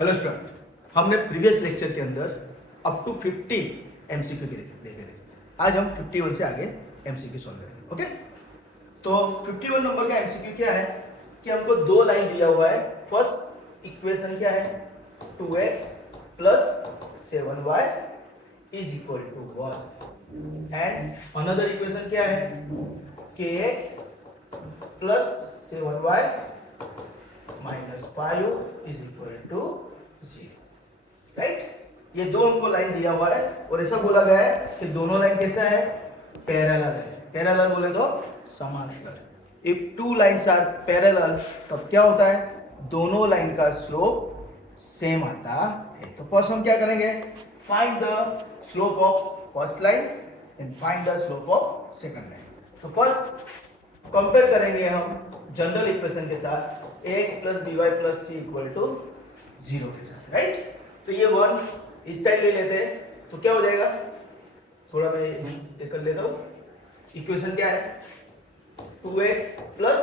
Hello student, हमने previous lecture के अंदर अप टू 50 एमसीक्यू देखे थे। आज हम 51 से आगे एमसीक्यू सॉल्व करेंगे। ओके, तो 51 नंबर का एमसीक्यू क्या है कि हमको दो लाइन दिया हुआ है। फर्स्ट इक्वेशन क्या है, 2x plus 7y is equal to 1 and another equation क्या है, kx plus 7y minus 5 is equal to 0। Right, ये दो हमको लाइन दिया हुआ है और ऐसा बोला गया है कि दोनों लाइन कैसा है, पैरेलल है। पैरेलल बोले तो समांतर। If two lines are parallel तब क्या होता है, दोनों लाइन का स्लोप सेम आता है। तो फर्स्ट हम क्या करेंगे, find the slope of first line and find the slope of second line. तो फर्स्ट कंपेयर करेंगे हम जनरल इक्वेशन के साथ ax plus b y plus c equal to 0 के साथ। राइट, तो ये 1 इस साइड ले लेते हैं तो क्या हो जाएगा, थोड़ा मैं ये कर लेता हूँ। इक्वेशन क्या है, 2x plus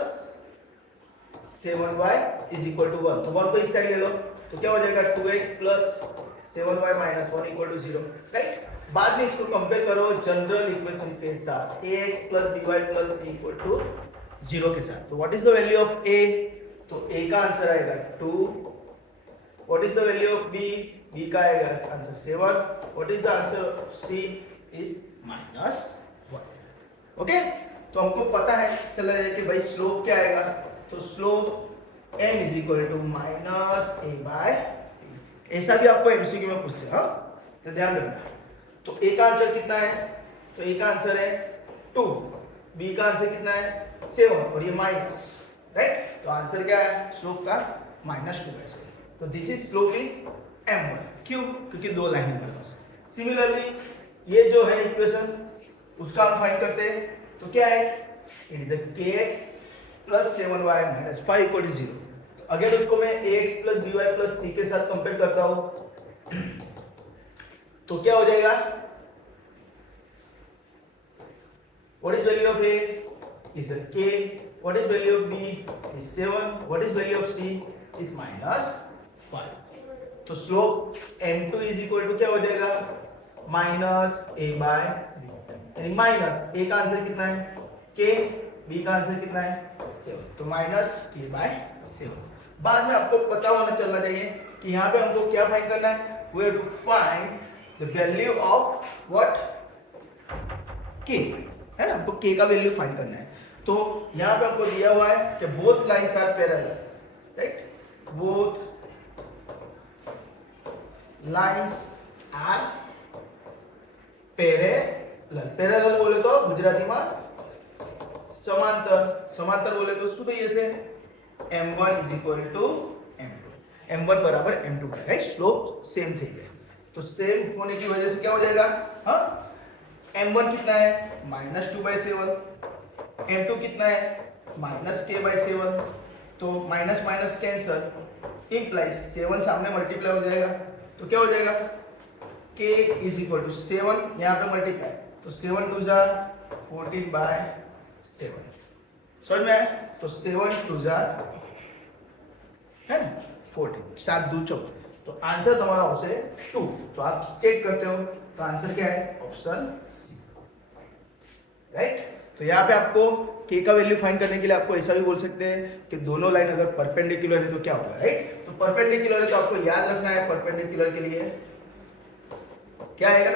7y is equal to 1। तो 1 को इस साइड ले लो तो क्या हो जाएगा, 2x plus 7y minus 1 equal to 0। Right, बाद में इसको कंपेयर करो जनरल इक्वेशन के साथ ax plus by plus c equal to 0 के साथ। तो what is the value of a, तो a का आंसर आएगा 2। What is the value of b, b का आएगा answer 7। What is the answer of c is minus 1। Okay, तो हमको पता है चला जाए कि भाई स्लोप क्या आएगा, तो slope m is equal to minus a by. ऐसा भी आपको एमसीक्यू में पूछते हैं, हाँ, तो ध्यान रखना। तो a का आंसर कितना है, तो a का आंसर है 2, b का आंसर कितना है 7 और ये माइनस। राइट, तो आंसर क्या है स्लोप का -2/7। तो this is slope is m1। क्यों, क्योंकि दो लाइन हमारे पास। सिमिलरली ये जो है इक्वेशन उसका हम फाइंड करते हैं, तो क्या है, it is kx plus 7y minus 5 equal to 0। अगर उसको मैं ax plus by plus c के साथ कंपेयर करता हूं तो क्या हो जाएगा, what is value of a is a k, what is value of b is 7, what is value of c is -5। तो slope m2 is equal to क्या हो जाएगा, माइनस a बाय b, यानी माइनस a का answer कितना है k, b का answer कितना है 7, तो माइनस k बाय 7। बाद में आपको पता होना चलना चाहिए कि यहाँ पे हमको क्या फाइंड करना है, we have to find the value of what, k, है ना, हमको k का वैल्यू फाइंड करना है। तो यहां पे हमको दिया हुआ है कि both lines are parallel. Right, both lines are parallel. Parallel बोले तो गुजराती में समांतर, समांतर बोले तो शुद्ध ये से m1 is equal to m2, m1 बराबर m2। राइट, स्लोप सेम थे गया, तो सेम होने की वजह से क्या हो जाएगा, हाँ, m1 कितना है -2/7, m2 कितना है -k/7। तो माइनस माइनस कैंसल इंप्लाइज 7 सामने मल्टीप्लाई हो जाएगा, तो क्या हो जाएगा, k इज इक्वल टू 7 यहाँ पे मल्टीप्लाई, तो 7 2 जा 14/7। समझ में आया, तो 7 2 जा है ना 14, 7 2 14। तो आंसर तुम्हारा हो से 2। तो आप स्टेट करते हो तो आंसर क्या है, ऑप्शन सी। राइट, तो यहाँ पे आपको k का वैल्यू फाइंड करने के लिए आपको ऐसा भी बोल सकते हैं कि दोनों लाइन अगर परपेंडिकुलर है तो क्या होगा। राइट, तो परपेंडिकुलर है तो आपको याद रखना है, परपेंडिकुलर के लिए क्या आएगा,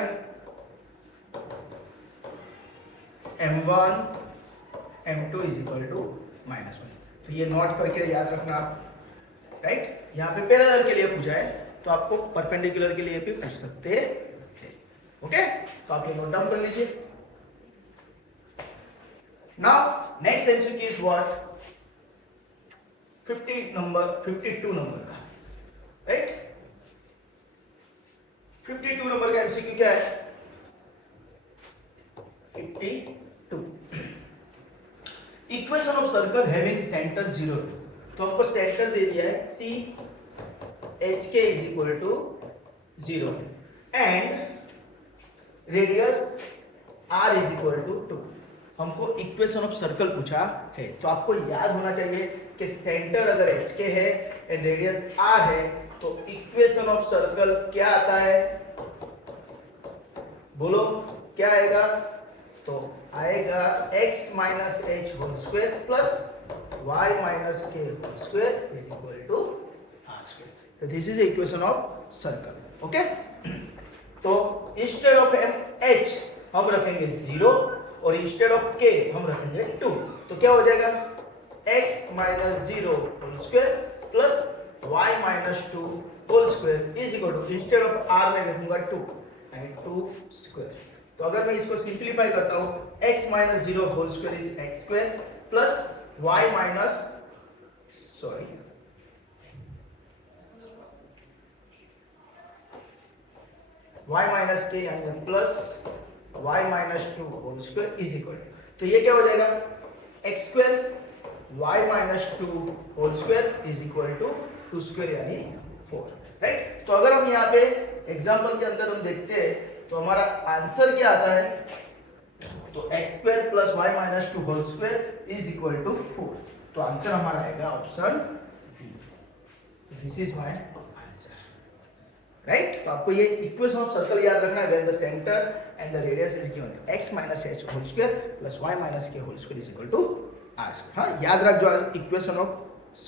m1 m2 is equal to -1। तो ये नोट करके याद रखना आप। राइट, यहाँ पे पैरेलल के लिए पूछा है तो आपको परपेंडिकुलर के लिए भी पूछ सकते हैं। ओके, तो आप ये नोट डाउन कर लीजिए। Now next MCQ is what, 52 number का। राइट, 52 नंबर का MCQ क्या है, 52 equation of circle having centre 0। तो हमको सेंटर दे दिया है C HK is equal to 0 and radius R is equal to 2। हमको इक्वेशन ऑफ सर्कल पूछा है, तो आपको याद होना चाहिए कि सेंटर अगर एच के है एंड रेडियस आर है तो इक्वेशन ऑफ सर्कल क्या आता है, बोलो क्या आएगा, तो आएगा x minus h whole square plus y minus k whole square is equal to r square. तो this is the equation of circle, okay. तो इंस्टेड ऑफ एच हम रखेंगे 0 और इंस्टेड ऑफ k हम रखेंगे 2, तो क्या हो जाएगा x minus 0 whole square plus y minus 2 whole square is equal to, instead of r में लिखूंगा 2 यानी 2 स्क्वायर। तो अगर मैं इसको सिंप्लीफाई करता हूं x minus 0 whole square is x square plus y minus y minus के यानी plus y minus 2 whole square is equal, तो ये क्या हो जाएगा x square y minus 2 whole square is equal to 2 square यानी 4, राइट। तो अगर हम यहाँ पे एग्जांपल के अंदर हम देखते हैं तो हमारा आंसर क्या आता है, तो x square plus y minus 2 whole square is equal to 4, तो आंसर हमारा आएगा option B. This is my answer, right. तो आपको ये इक्वेशन ऑफ सर्कल याद रखना है, when the centre and the radius is given x minus h whole square plus y minus k whole square is equal to r square. हाँ याद रखજો, equation of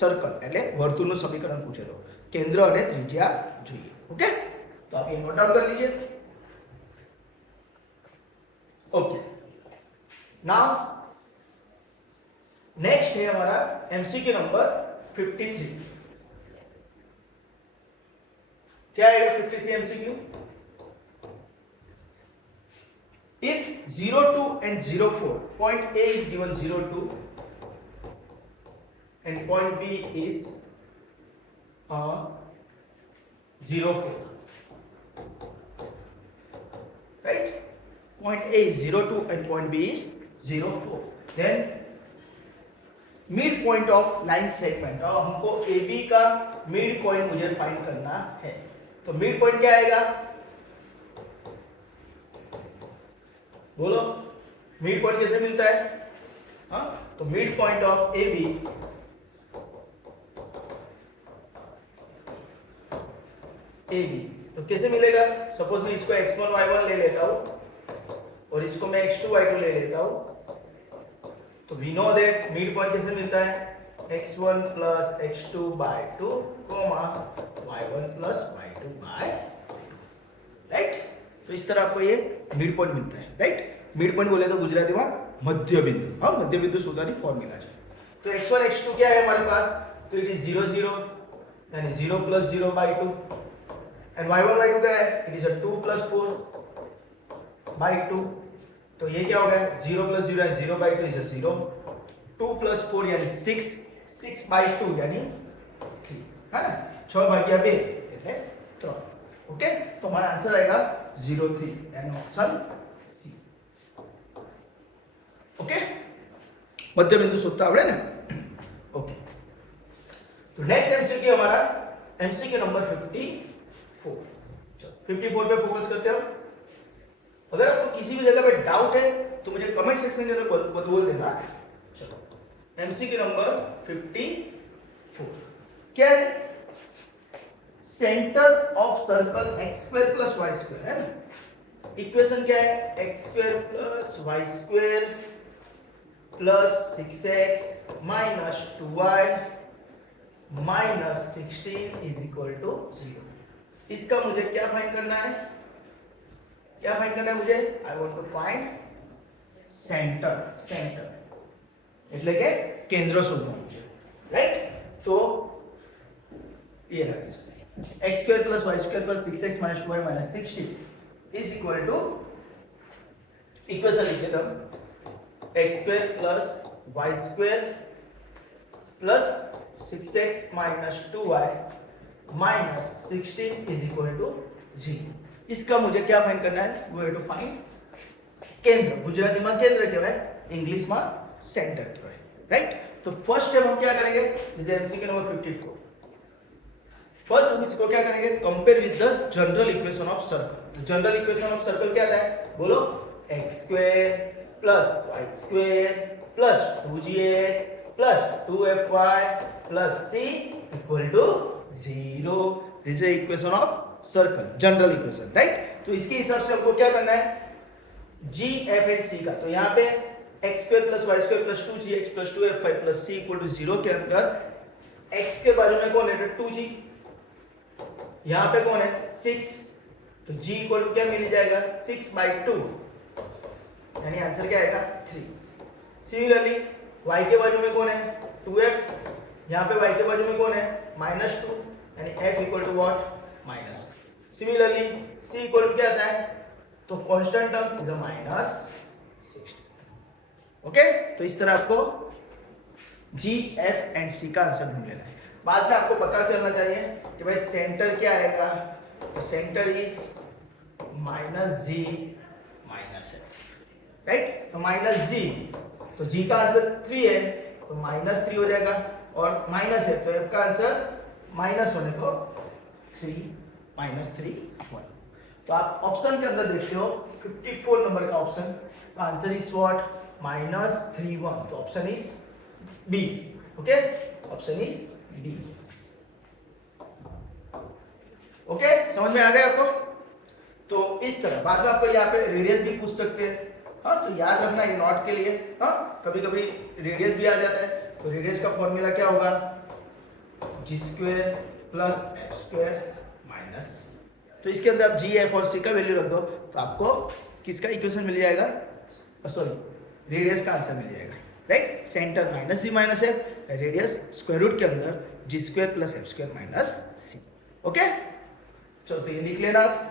circle એટલે વર્તુળનું સમીકરણ પૂછે તો કેન્દ્ર અને ત્રિજ્યા જોઈએ, ઓકે। तो आप ये नोट डाउन कर लीजिए, ओके। नाउ नेक्स्ट है हमारा एमसीक्यू नंबर 53। क्या है 53 MCQ, if 02 and 04 point A is given 02 and point B is 04, right? Point A is 02 and point B is 04, then mid point of line segment, और हमको AB का mid point मुझे find करना है। तो mid point क्या आएगा, बोलो मिड पॉइंट कैसे मिलता है, हाँ तो मिड पॉइंट ऑफ AB तो कैसे मिलेगा, सपोज मैं इसको x1 y1 ले लेता हूं और इसको मैं x2 y2 ले लेता हूं, तो we know that mid point कैसे मिलता है x1 plus x2 by 2 y1 plus y2 by 2, right. तो इस तरह आपको ये मिड पॉइंट मिलता है, राइट। मिड पॉइंट बोले तो गुजराती में मध्य बिंदु, हाँ मध्य बिंदु शोधવાની फॉर्मूला है। तो x1 x2 क्या है हमारे पास, तो इट इज 0 0 यानी 0 plus 0 bye 2, and y1 y2 क्या है, इट इज 2 प्लस 4 बाय 2, तो ये क्या हो गया 0 प्लस 0 है 0 बाय 2 इज 0, 2 प्लस 4 यानी 6, 6 बाय 2 यानी 3, है ना, 6 भाग्या 2 એટલે 3, ओके। तो हमारा आंसर आएगा 03 यानी ऑप्शन सी, ओके। मध्य बिंदु शोधता आवड़े ना, ओके। तो नेक्स्ट एमसीक्यू हमारा एमसीक्यू नंबर 54। चलो 54 पे फोकस करते हैं। अगर आपको किसी भी जगह पे डाउट है तो मुझे कमेंट सेक्शन के अंदर बोल देना। चलो एमसीक्यू नंबर 54 क्या है, centre of circle x square plus y square, है ना। इक्वेशन क्या है, x square plus y square plus 6x minus 2y minus 16 is equal to 0। इसका मुझे क्या फाइंड करना है, क्या फाइंड करना है मुझे, I want to find centre, centre એટલે કે કેન્દ્ર શોધવાનું છે, રાઈટ। તો ये रखते x square plus y square plus 6x minus 2y minus 16 is equal to, equation लिख लेता हूं x square plus y square plus 6x minus 2y minus 16 is equal to 0। इसका मुझे क्या फाइंड करना है, वी हैव टू फाइंड केंद्र, गुजराती में केंद्र कहवाय, इंग्लिश में सेंटर कहवाय, राइट। तो फर्स्ट स्टेप हम क्या करेंगे, this is MCQ number 54। First हम इसको क्या करेंगे, compare with the general equation of circle. General equation of circle क्या आता है, बोलो x square plus y square plus 2gx plus 2fy plus c equal to 0। This is equation of circle, general equation, right. तो इसके हिसाब से हमको क्या करना है, g f एंड c का। तो यहाँ पे x square plus y square plus 2gx plus 2fy plus c equal to 0 के अंदर x के बाजू में कौन है, 2g, यहाँ पे कौन है 6, तो g इक्वल टू क्या मिल जाएगा 6/2, यानी आंसर क्या आएगा 3। सिमिलरली y के बाजू में कौन है 2f, यहाँ पे y के बाजू में कौन है -2, यानी f equal to what -2। Similarly c equal to क्या आता है, तो constant term is a -60। Okay, तो इस तरह आपको g, f एंड c का आंसर ढूंढ लेना है। बाद में आपको पता चलना चाहिए कि भाई सेंटर क्या आएगा, तो centre is -g -f, right. तो -g, तो g का आंसर 3 है, तो -3 हो जाएगा, और -f, तो f का आंसर -1 है, तो 3 -3 1। तो आप ऑप्शन के अंदर देखते हो 54 नंबर का ऑप्शन, तो आंसर इज व्हाट -31, तो option is B. Okay, option is B. Okay, समझ में आ गया आपको। तो इस तरह बाद में आपको यहाँ पे रेडियस भी पूछ सकते हैं, हाँ, तो याद रखना ये नॉट के लिए, हाँ, कभी कभी रेडियस भी आ जाता है। तो रेडियस का फॉर्मूला क्या होगा, g square plus f square minus, तो इसके अंदर आप जी, एफ और सी का वैल्यू रख दो, तो आपको किसका इक्वेशन मिल जाएगा, सॉरी रेडियस का आंसर मिल जाएगा, right. Centre -g-f, radius square root के अंदर g square plus f square minus c. Okay, चलो तो ये लिख लेना आप।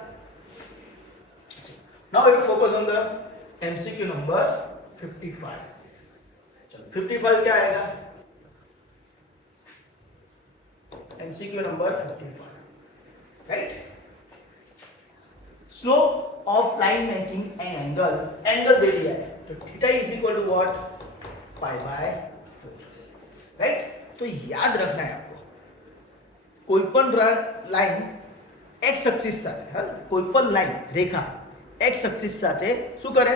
Now we focus on the MCQ number 55। चलो 55 क्या आएगा, MCQ number 55, right. Slope of line making an angle, angle दे दिया है, तो theta is equal to what π/4, right. तो याद रखना है आपको, कोईपण लाइन एक्स एक्सिस સાથે, હા, કોઈપણ લાઈન રેખા एक्स एक्सिस સાથે શું કરે,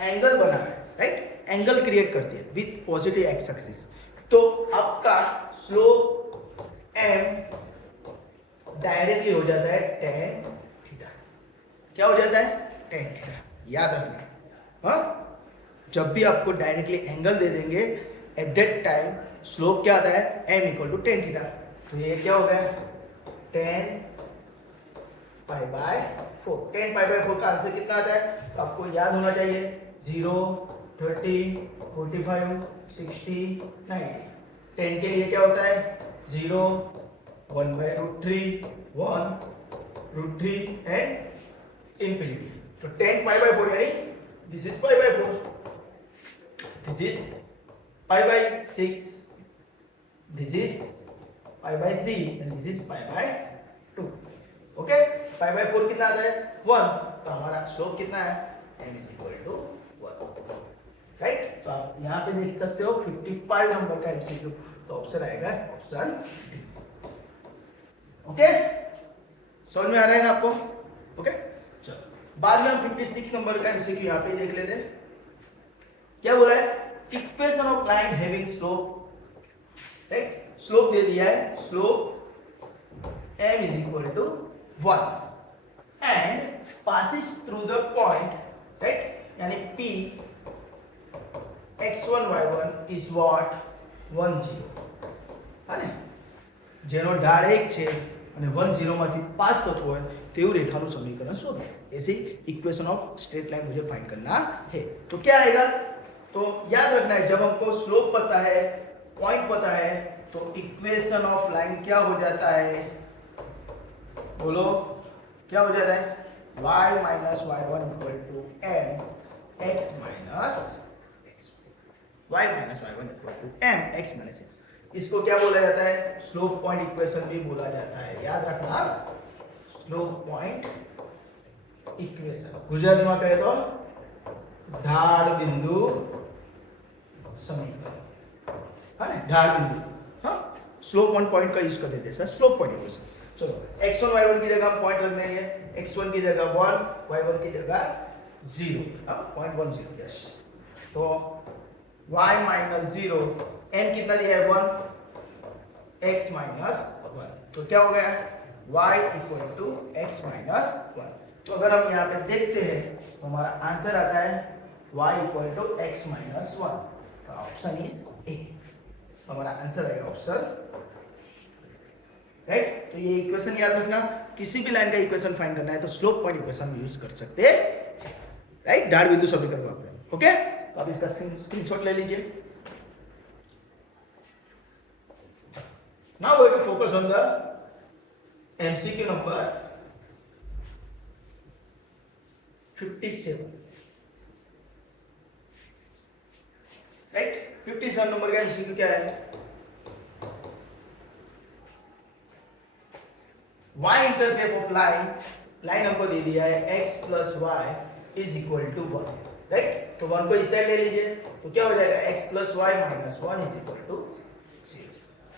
एंगल बनावे, राइट, एंगल क्रिएट करती है विथ पॉजिटिव एक्स एक्सिस। तो आपका स्लोप m डायरेक्टली हो जाता है tan थीटा, क्या हो जाता है tan थीटा, याद रखना, हाँ। जब भी आपको डायरेक्टली एंगल दे देंगे एट दैट टाइम स्लोप क्या आता है m equal to tan theta. तो ये क्या हो गया tan π/4, tan π/4 का आंसर कितना आता है, तो आपको याद होना चाहिए 0, 30, 45, 60, 90। tan के लिए क्या होता है 0, 1/√3, 1, √3 एंड इंफिनिटी। तो tan π/4 यानी this is π/4, this is π/6, this is π/3 and this is π/2। Okay, π/4 कितना आता है 1, तो हमारा स्लोप कितना है m is equal to 1, right. तो आप यहाँ पे देख सकते हो 55 नंबर का एमसीक्यू, तो ऑप्शन आएगा ऑप्शन डी। ओके, समझ में आ रहा है ना आपको। ओके, चलो बाद में हम 56 नंबर का एमसीक्यू यहाँ पे देख लेते हैं। क्या बोला है, equation of line having slope, right, slope दे दिया है, slope m is equal to 1 and passes through the point, right, यानी p x1 y1 is what 1 0, है ને, જેનો ઢાળ 1 છે અને 1 0 માંથી પાસ થતો હોય તેવું રેખાનું સમીકરણ શોધો। ऐसे इक्वेशन ऑफ स्ट्रेट लाइन मुझे फाइंड करना है। तो क्या आएगा, तो याद रखना है जब हमको स्लोप पता है, पॉइंट पता है, तो इक्वेशन ऑफ लाइन क्या हो जाता है, बोलो क्या हो जाता है, y - y1 equal to m x minus x, y - y1 equal to m x minus x। इसको क्या बोला जाता है, स्लोप पॉइंट इक्वेशन भी बोला जाता है, याद रखना, स्लोप पॉइंट इक्वेशन गुजराती में कहे तो ढाल बिंदु समीकरण, है ना, ढाल बिंदु, हाँ, स्लोप वन पॉइंट का यूज कर देते हैं, स्लोप पॉइंट इक्वेशन। चलो x1 y1 की जगह हम पॉइंट रख देंगे, x1 की जगह 1, y1 की जगह 0, 0.10, यस। तो y माइनस 0, m कितना दिया है 1, x माइनस 1, तो क्या हो गया y equal to x minus 1। तो अगर हम यहाँ पे देखते हैं तो हमारा आंसर आता है y equal to x minus 1, option is A, हमारा आंसर आएगा ऑप्शन, राइट। तो ये इक्वेशन याद रखना, किसी भी लाइन का इक्वेशन फाइंड करना है तो स्लोप पॉइंट इक्वेशन यूज कर सकते हैं, राइट। ढाल बिंदु समीकरण वापरे, ओके। तो आप इसका स्क्रीनशॉट ले लीजिए। Now we will focus on the MCQ number 57, right. 57 नंबर का एमसीक्यू क्या है? y इंटरसेप्ट ऑफ लाइन हमको दे दिया है x plus y is equal to 1, right. तो 1 को इस साइड ले लीजिए, तो क्या हो जाएगा x plus y minus 1 is equal to 0।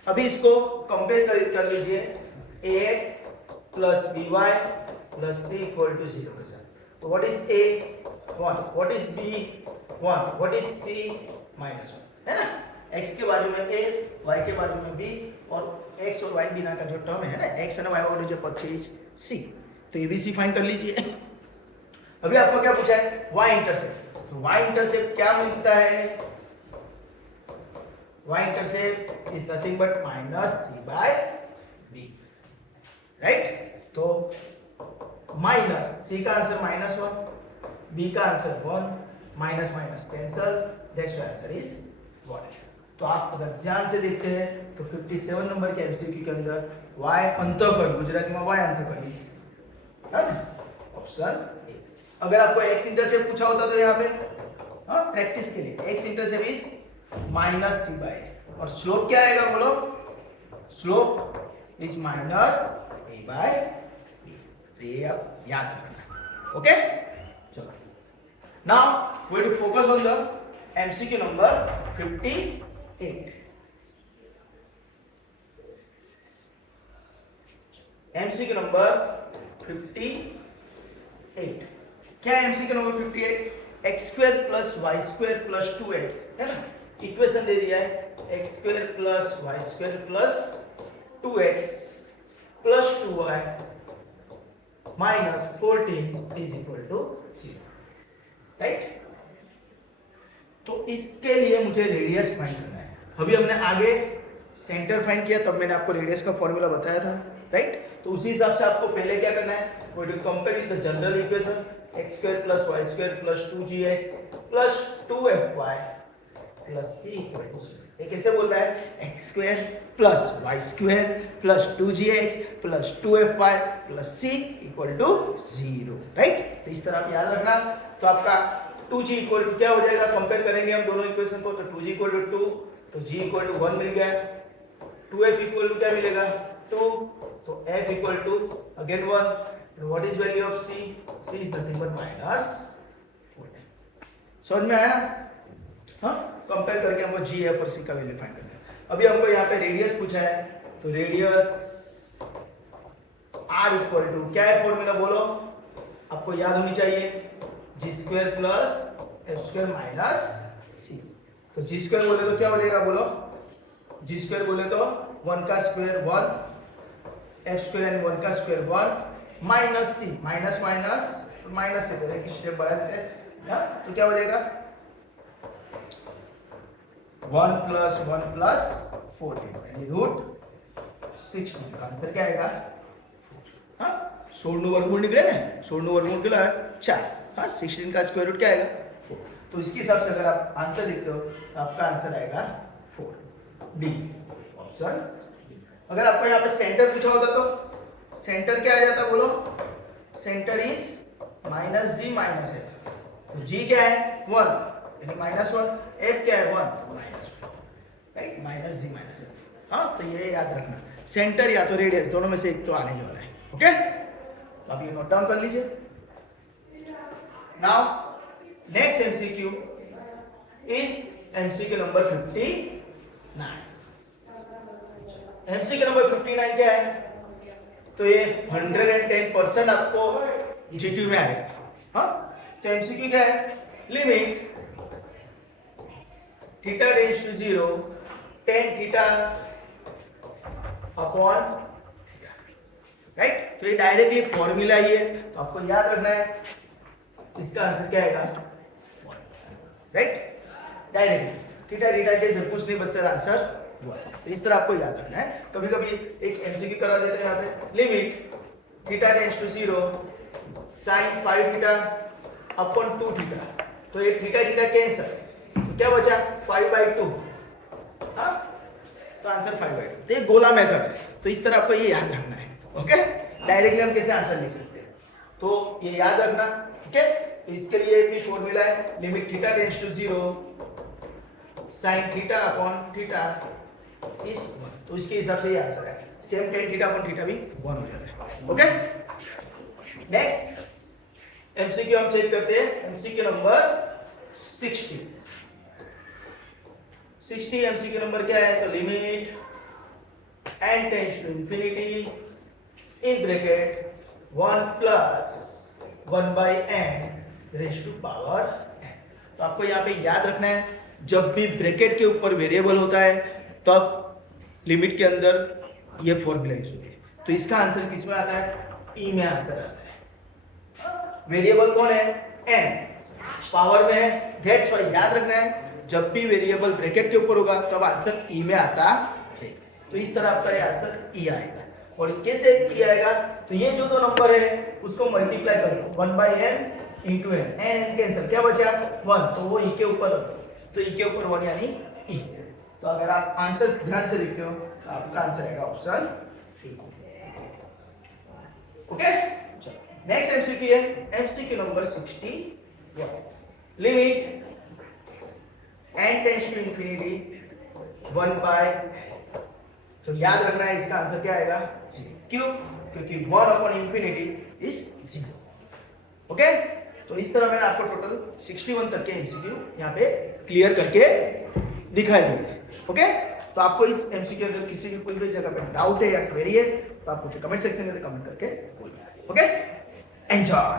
अभी इसको कंपेयर कर लीजिए ax plus by plus c equal to 0 के साथ। तो what is a 1, what is b 1, what is c minus 1, है ना। x के बाजू में a, y के बाजू में b, और x और y बिना का जो टर्म है ना, x और y और जो पद है c, तो ये भी c फाइंड कर लीजिए। अभी आपको क्या पूछा है? y intercept. तो y इंटरसेप्ट क्या मिलता है? y intercept is nothing but minus c by b, right. तो माइनस c का आंसर माइनस 1, b का answer 1, minus minus cancel, that's why answer is 1। तो आप अगर ध्यान से देखते हैं तो 57 नंबर के एमसीक्यू के अंदर y अंतःकरण, गुजराती में y अंतःकरण है ना, ऑप्शन ए। अगर आपको x इंटरसेप्ट पूछा होता तो यहाँ पे प्रैक्टिस के लिए x intercept is minus c by, और स्लोप क्या आएगा बोलो? Slope is minus a by b। तो ये आप याद रखना, ओके। चलो, now we will focus on the MCQ number 58। MCQ number 58, क्या है MCQ number 58? X square plus y square plus 2x, है ना। इक्वेशन दे दिया है x square plus y square plus 2x plus 2y minus 14 is equal to 0, right. तो इसके लिए मुझे रेडियस फाइंड करना है। अभी हमने आगे सेंटर फाइंड किया, तब मैंने आपको रेडियस का फॉर्मूला बताया था, राइट। तो उसी हिसाब से आपको पहले क्या करना है? We will compare with the general equation x square plus y square plus 2gx plus 2fy plus c equal to 0। ये कैसे बोल रहा है? x square plus y square plus 2gx plus 2fy plus c equal to 0, right. तो इस तरह आप याद रखना। तो आपका 2g इक्वल टू क्या हो जाएगा? कंपेयर करेंगे हम दोनों इक्वेशन को, तो 2g इक्वल टू 2, तो g इक्वल टू 1 मिल गया। 2f इक्वल टू क्या मिलेगा? 2, तो f equal to again 1। What is value of c? c is nothing but minus 4। समझ में आया ना? हाँ, कंपेयर करके हमको g f और c का वैल्यू फाइंड करना है। अभी हमको यहाँ पे रेडियस पूछा है, तो रेडियस r इक्वल टू क्या है? फॉर्मूला बोलो, आपको याद होनी चाहिए, g square plus f square minus c. तो जी स्क्वायर बोले तो क्या हो जाएगा बोलो? जी स्क्वायर बोले तो 1 का स्क्वायर 1, एफ स्क्वायर एंड 1 का स्क्वायर 1 माइनस सी, माइनस माइनस माइनस से करें, किस स्टेप बढ़ा देते हैं, तो क्या हो जाएगा? 1 प्लस 1 प्लस 14 यानी रूट 16 का आंसर क्या आएगा? 16 वर्गमूल निकले ना, 16 वर्गमूल कितना है? 4। हाँ, 16 का स्क्वायर रूट क्या आएगा? 4। तो इसके हिसाब से अगर आप आंसर देखते हो तो आपका आंसर आएगा 4, डी, ऑप्शन। अगर आपको यहाँ पे सेंटर पूछा होता तो सेंटर क्या आ जाता बोलो? Centre is minus G minus F. तो जी क्या है? 1 यानी माइनस 1, एफ क्या है? 1, तो minus 1, right. Minus G minus F. हाँ, तो ये याद रखना, सेंटर या तो रेडियस, दोनों में से एक तो आने वाला है, ओके। तो आप ये नोट डाउन कर लीजिए। Now next MCQ is MCQ number 59। MCQ number 59 क्या है? तो ये 110% आपको जीटी में आएगा। हाँ, तो एमसीक्यू क्या है, limit theta tends to 0 tan theta upon, right. तो ये डायरेक्टली फॉर्मूला ही है, तो आपको याद रखना है इसका आंसर क्या आएगा, राइट। डायरेक्टली थीटा थीटा के सब कुछ नहीं बचता, आंसर 1। तो इस तरह आपको याद रखना है। कभी कभी एक एमसीक्यू करवा देते हैं यहाँ पे, limit theta tends to 0 sin 5 theta upon 2 theta, तो ये थीटा थीटा कैंसिल, तो क्या बचा 5/2, हाँ, तो आंसर 5/2। तो ये गोला मेथड है, तो इस तरह आपको ये याद रखना है, ओके। डायरेक्टली हम कैसे आंसर लिख सकते हैं, तो ये याद रखना, ओके। तो इसके लिए भी फॉर्मूला है, limit theta tends to 0 sin theta upon theta is 1, तो इसके हिसाब से ये आंसर है। Same tan theta upon theta भी 1 हो जाता है, ओके। नेक्स्ट एमसीक्यू हम चेक करते हैं, एमसीक्यू नंबर 60 एमसीक्यू नंबर क्या है, तो limit n tends to infinity in bracket 1 plus 1/n raise to power n। तो आपको यहाँ पे याद रखना है, जब भी ब्रैकेट के ऊपर वेरिएबल होता है तब लिमिट के अंदर ये फॉर्मूला यूज होती है। तो इसका आंसर किस में आता है, ई में आंसर आता है। वेरिएबल कौन है, n, पावर में है, दैट्स व्हाई याद रखना है जब भी वेरिएबल ब्रैकेट के ऊपर होगा तब आंसर ई में आता है। तो इस तरह आपका ये आंसर ई आएगा। और कैसे ई आएगा, तो ये जो दो नंबर है उसको मल्टीप्लाई करो 1/n into n, n cancel, क्या बचा 1, तो वो ई के ऊपर, तो ई के ऊपर 1 यानी ई। तो अगर आप आंसर ध्यान से लिखते हो तो आपका आंसर आएगा ऑप्शन ए, ओके। चलो नेक्स्ट एमसीक्यू है, MCQ number 61, limit n tends to infinity 1/, तो याद रखना है इसका आंसर क्या आएगा, क्यों, क्योंकि 1 अपॉन इंफिनिटी इज 0, ओके। तो इस तरह मैंने आपको टोटल 61 तक के एमसीक्यू यहाँ पे क्लियर करके दिखाई दिए, ओके। तो आपको इस एमसीक्यू अगर किसी भी कोई भी जगह पे डाउट है या क्वेरी है तो आप मुझे कमेंट सेक्शन में कमेंट करके बोलिए, ओके। एंजॉय।